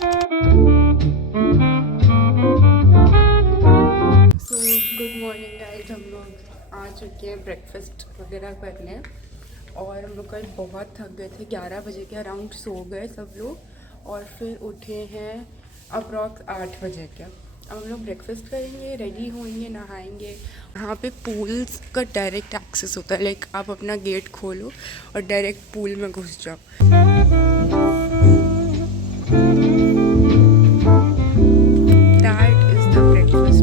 Good morning guys, हम लोग आ चुके हैं ब्रेकफास्ट वगैरह करने। और हम लोग कल बहुत थक गए थे, 11 बजे के अराउंड सो गए सब लोग और फिर उठे हैं अप्रॉक्स 8 बजे के। अब हम लोग ब्रेकफास्ट करेंगे, रेडी होंगे, नहाएंगे। यहाँ पे पूल्स का डायरेक्ट एक्सेस होता है, लाइक आप अपना गेट खोलो और डायरेक्ट पूल में घुस जाओ। That is the breakfast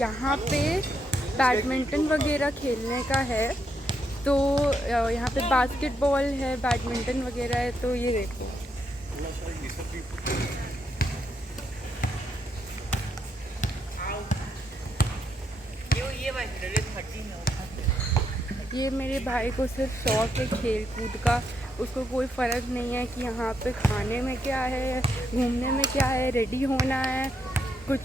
यहाँ पे बैडमिंटन वगैरह खेलने का है, तो यहाँ पे बास्केटबॉल है, बैडमिंटन वगैरह है। तो ये देखो, ये मेरे भाई को सिर्फ शौक है खेल कूद का। उसको कोई फ़र्क नहीं है कि यहाँ पे खाने में क्या है, घूमने में क्या है, रेडी होना है, कुछ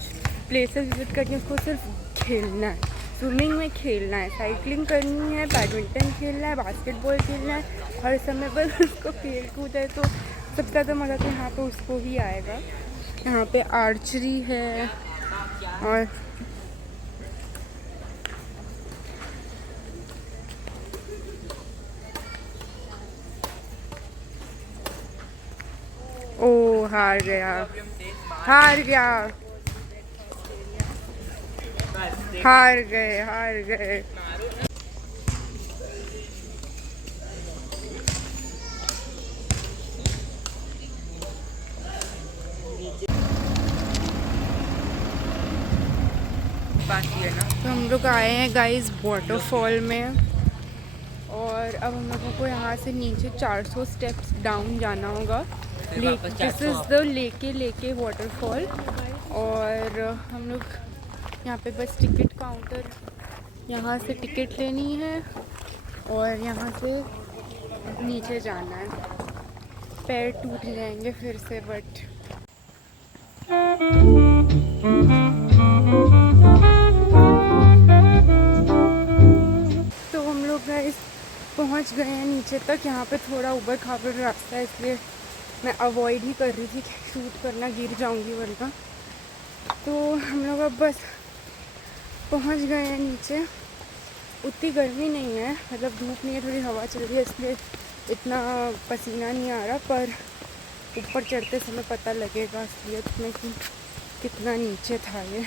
प्लेसेस विजिट करनी है। उसको सिर्फ खेलना है, स्विमिंग में खेलना है, साइकिलिंग करनी है, बैडमिंटन खेलना है, बास्केटबॉल खेलना है। हर समय बस उसको खेल कूद है। तो सबसे ज़्यादा मज़ा तो यहाँ पे उसको ही आएगा। यहाँ पे आर्चरी है और ओ हार गया, हार गया, हार गए, हार गए। बाकी है ना। तो हम लोग आए हैं गाइस वाटरफॉल में, और अब हम लोगों को यहाँ से नीचे 400 स्टेप्स डाउन जाना होगा। दिस इज़ द लेके वाटरफॉल। और हम लोग यहाँ पे बस टिकट काउंटर, यहाँ से टिकट लेनी है और यहाँ से नीचे जाना है। पैर टूट जाएंगे फिर से, बट तो हम लोग गाइस पहुँच गए हैं नीचे तक। यहाँ पे थोड़ा ऊबड़ खाबड़ रास्ता है, इसलिए मैं अवॉइड ही कर रही थी कि शूट करना, गिर जाऊंगी वरना। तो हम लोग अब बस पहुँच गए हैं नीचे। उतनी गर्मी नहीं है, मतलब धूप नहीं है, थोड़ी हवा चल रही है, इसलिए इतना पसीना नहीं आ रहा। पर ऊपर चढ़ते समय पता लगेगा असलियत में कि कितना नीचे था ये।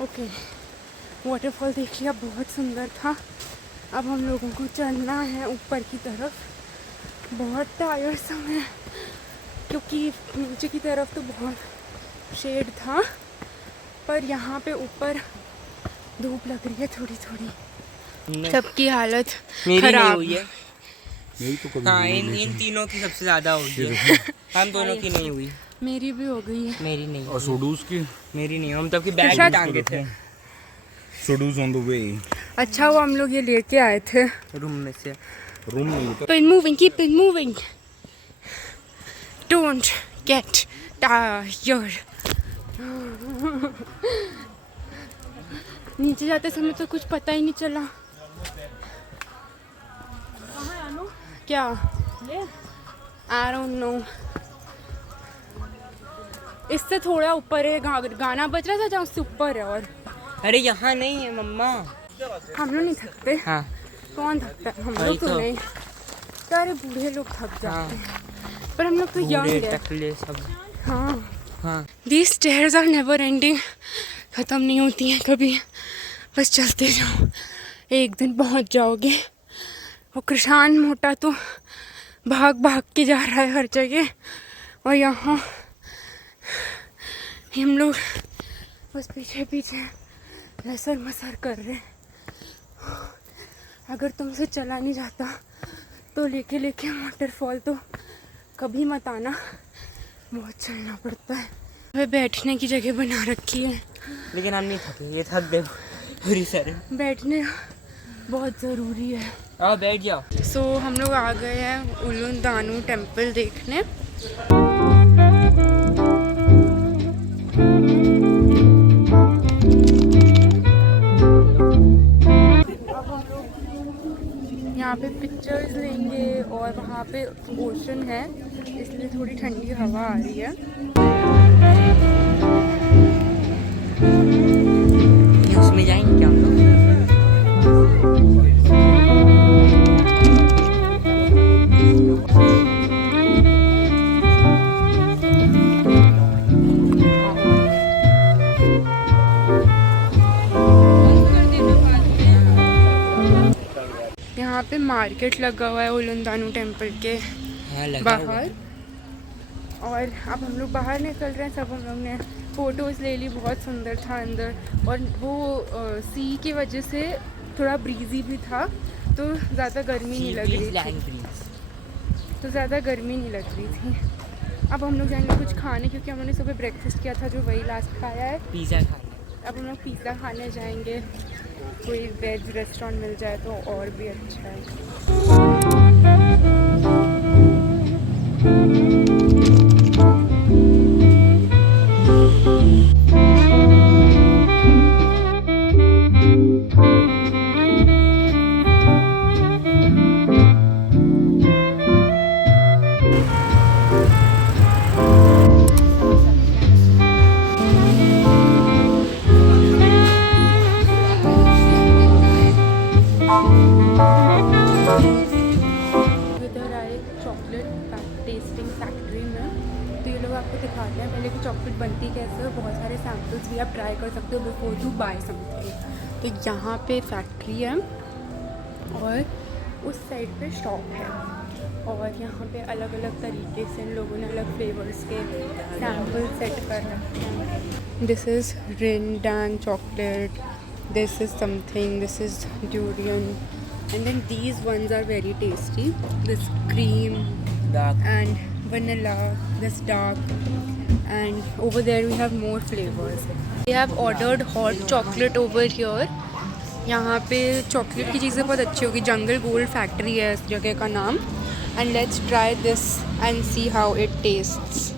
ओके, वाटरफॉल देख लिया, बहुत सुंदर था। अब हम लोगों को चलना है ऊपर की तरफ। बहुत टायर्ड सा है क्योंकि नीचे की तरफ तो बहुत शेड था, पर यहाँ पे ऊपर धूप लग रही है थोड़ी थोड़ी। सबकी हालत खराब हुई है। मेरी तो कभी हाँ, इन तीनों की सबसे ज्यादा हुई है। हम दोनों की नहीं हुई। मेरी भी हो गई है। मेरी नहीं। और सुडूस की मेरी नहीं, हम तब की बैग टांगे थे। सुडूस ऑन द वे। अच्छा वो हम लोग ये लेके आए थे रूम में से। रूम में तो Keep moving, keep it moving. Don't get tired. नीचे जाते समय तो कुछ पता ही नहीं चला। क्या? I don't know. इससे थोड़ा ऊपर है, गाना बज रहा था जहाँ उससे ऊपर है। और अरे यहाँ नहीं है मम्मा, हम लोग नहीं थकते। हाँ कौन थकता है? हम वही लोग तो तो। नहीं, सारे बूढ़े लोग थक हाँ जाते हैं, पर हम लोग तो यंग बूढ़े है। टकले सब। हाँ, हाँ these stairs are never ending, ख़त्म नहीं होती हैं कभी, बस चलते जाओ, एक दिन पहुंच जाओगे। और कृषान मोटा तो भाग भाग के जा रहा है हर जगह, और यहाँ हम लोग बस पीछे पीछे लसर मसर कर रहे हैं। अगर तुमसे चला नहीं जाता तो लेके लेके वाटरफॉल तो कभी मत आना, बहुत चलना पड़ता है। वे बैठने की जगह बना रखी है, लेकिन हम नहीं थके, ये थक गए पूरी तरह। बैठने बहुत ज़रूरी है। आओ बैठ जाओ। सो हम लोग आ गए हैं उलुन दानू टेम्पल देखने। अब हम लोग यहाँ पे पिक्चर्स लेंगे और वहाँ पे ओशन है, इसलिए थोड़ी ठंडी हवा आ रही है। उसमें जाएंगे क्या हम लोग? यहाँ पे मार्केट लगा हुआ है उलुन दानू टेम्पल के हाँ लगा हुआ बाहर, है। और अब हम लोग बाहर निकल रहे हैं। सब हम लोग ने फ़ोटोज़ ले ली, बहुत सुंदर था अंदर, और वो सी की वजह से थोड़ा ब्रीजी भी था, तो ज़्यादा गर्मी नहीं लग रही थी, तो ज़्यादा गर्मी नहीं लग रही थी। अब हम लोग जाएंगे कुछ खाने, क्योंकि हम लोगों ने सुबह ब्रेकफास्ट किया था जो वही लास्ट खाया है। पिज़्ज़ा खाना। अब हम लोग पिज़्ज़ा खाने जाएंगे, कोई वेज रेस्टोरेंट मिल जाए तो और भी अच्छा है। इधर आए चॉकलेट टेस्टिंग फैक्ट्री में, तो ये लोग आपको दिखाते हैं पहले कि चॉकलेट बनती कैसे है। बहुत सारे सैम्पल्स भी आप ट्राई कर सकते हो बिफोर यू बाय समथिंग। तो यहाँ पे फैक्ट्री है और उस साइड पे शॉप है, और यहाँ पे अलग अलग तरीके से इन लोगों ने अलग फ्लेवर्स के सैम्पल सेट कर रखे हैं। This is rendang chocolate, this is something, this is durian, and then these ones are very tasty, this cream Dark. and vanilla, this dark, and over there we have more flavors. We have ordered hot chocolate over here. यहाँ पे chocolate की चीज़ें बहुत अच्छी होगी, जंगल gold factory है इस जगह का नाम, and let's try this and see how it tastes.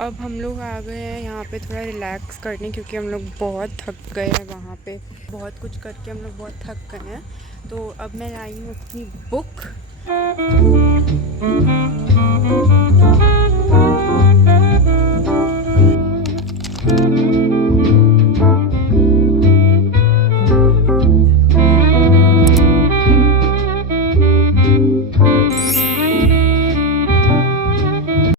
अब हम लोग आ गए हैं यहाँ पे थोड़ा रिलैक्स करने, क्योंकि हम लोग बहुत थक गए हैं, वहाँ पे बहुत कुछ करके हम लोग बहुत थक गए हैं। तो अब मैं लाई हूँ अपनी बुक।